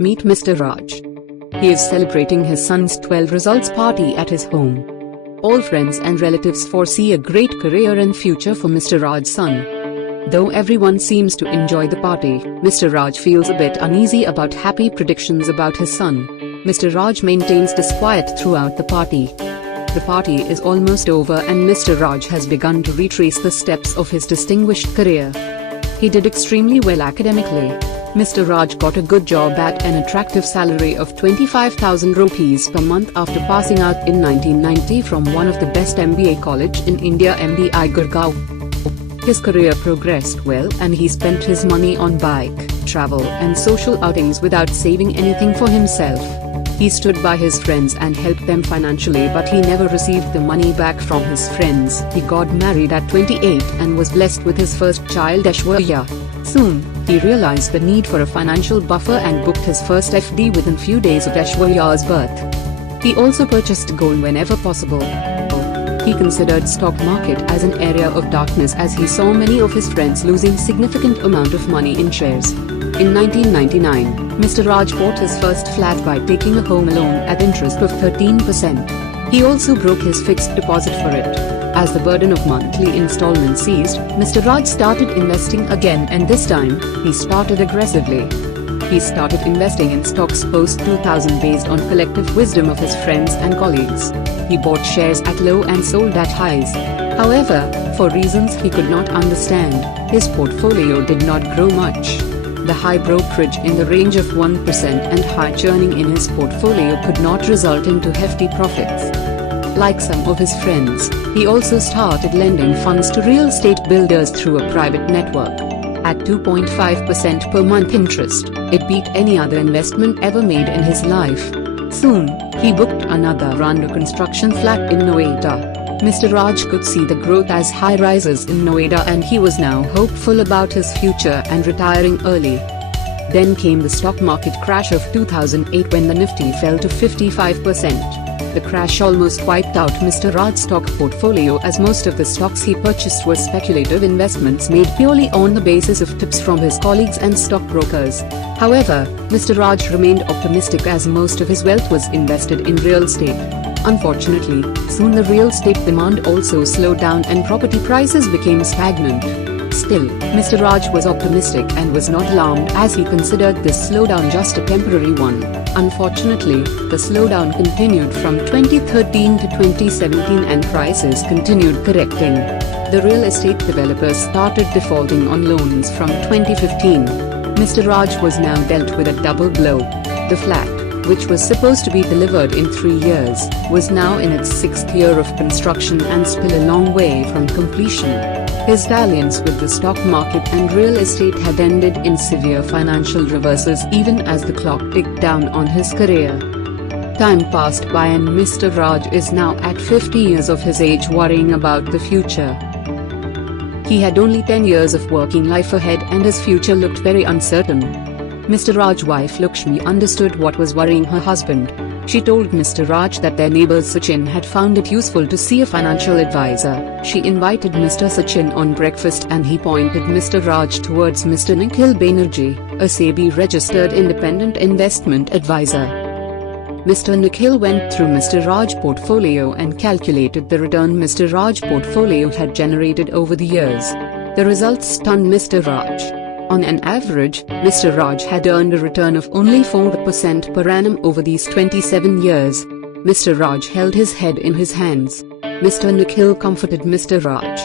Meet Mr. Raj. He is celebrating his son's 12 results party at his home. All friends and relatives foresee a great career and future for Mr. Raj's son. Though everyone seems to enjoy the party, Mr. Raj feels a bit uneasy about happy predictions about his son. Mr. Raj maintains disquiet throughout the party. The party is almost over and Mr. Raj has begun to retrace the steps of his distinguished career. He did extremely well academically. Mr. Raj got a good job at an attractive salary of 25,000 rupees per month after passing out in 1990 from one of the best MBA college in India, MDI Gurgaon. His career progressed well and he spent his money on bike, travel and social outings without saving anything for himself. He stood by his friends and helped them financially, but he never received the money back from his friends. He got married at 28 and was blessed with his first child, Aishwarya. Soon, he realized the need for a financial buffer and booked his first FD within few days of Aishwarya's birth. He also purchased gold whenever possible. He considered stock market as an area of darkness as he saw many of his friends losing significant amount of money in shares. In 1999, Mr. Raj bought his first flat by taking a home loan at interest of 13%. He also broke his fixed deposit for it. As the burden of monthly installments ceased, Mr. Raj started investing again, and this time, he started aggressively. He started investing in stocks post-2000 based on collective wisdom of his friends and colleagues. He bought shares at low and sold at highs. However, for reasons he could not understand, his portfolio did not grow much. The high brokerage in the range of 1% and high churning in his portfolio could not result into hefty profits. Like some of his friends, he also started lending funds to real estate builders through a private network. At 2.5% per month interest, it beat any other investment ever made in his life. Soon, he booked another under-construction flat in Noida. Mr. Raj could see the growth as high-rises in Noida and he was now hopeful about his future and retiring early. Then came the stock market crash of 2008 when the Nifty fell to 55%. The crash almost wiped out Mr. Raj's stock portfolio as most of the stocks he purchased were speculative investments made purely on the basis of tips from his colleagues and stockbrokers. However, Mr. Raj remained optimistic as most of his wealth was invested in real estate. Unfortunately, soon the real estate demand also slowed down and property prices became stagnant. Still, Mr. Raj was optimistic and was not alarmed as he considered this slowdown just a temporary one. Unfortunately, the slowdown continued from 2013 to 2017 and prices continued correcting. The real estate developers started defaulting on loans from 2015. Mr. Raj was now dealt with a double blow. The flat, which was supposed to be delivered in 3 years, was now in its 6th year of construction and still a long way from completion. His dalliance with the stock market and real estate had ended in severe financial reverses even as the clock ticked down on his career. Time passed by and Mr. Raj is now at 50 years of his age worrying about the future. He had only 10 years of working life ahead and his future looked very uncertain. Mr. Raj's wife Lakshmi understood what was worrying her husband. She told Mr. Raj that their neighbor Sachin had found it useful to see a financial advisor. She invited Mr. Sachin on breakfast and he pointed Mr. Raj towards Mr. Nikhil Banerjee, a SEBI-registered independent investment advisor. Mr. Nikhil went through Mr. Raj's portfolio and calculated the return Mr. Raj's portfolio had generated over the years. The results stunned Mr. Raj. On an average, Mr. Raj had earned a return of only 4% per annum over these 27 years. Mr. Raj held his head in his hands. Mr. Nikhil comforted Mr. Raj.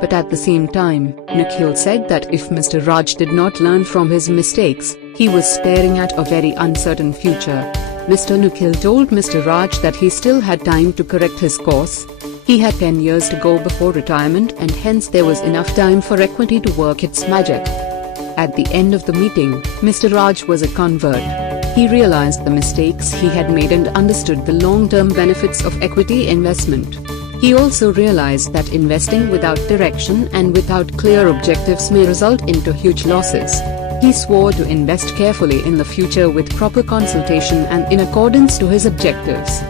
But at the same time, Nikhil said that if Mr. Raj did not learn from his mistakes, he was staring at a very uncertain future. Mr. Nikhil told Mr. Raj that he still had time to correct his course. He had 10 years to go before retirement and hence there was enough time for equity to work its magic. At the end of the meeting, Mr. Raj was a convert. He realized the mistakes he had made and understood the long-term benefits of equity investment. He also realized that investing without direction and without clear objectives may result into huge losses. He swore to invest carefully in the future with proper consultation and in accordance to his objectives.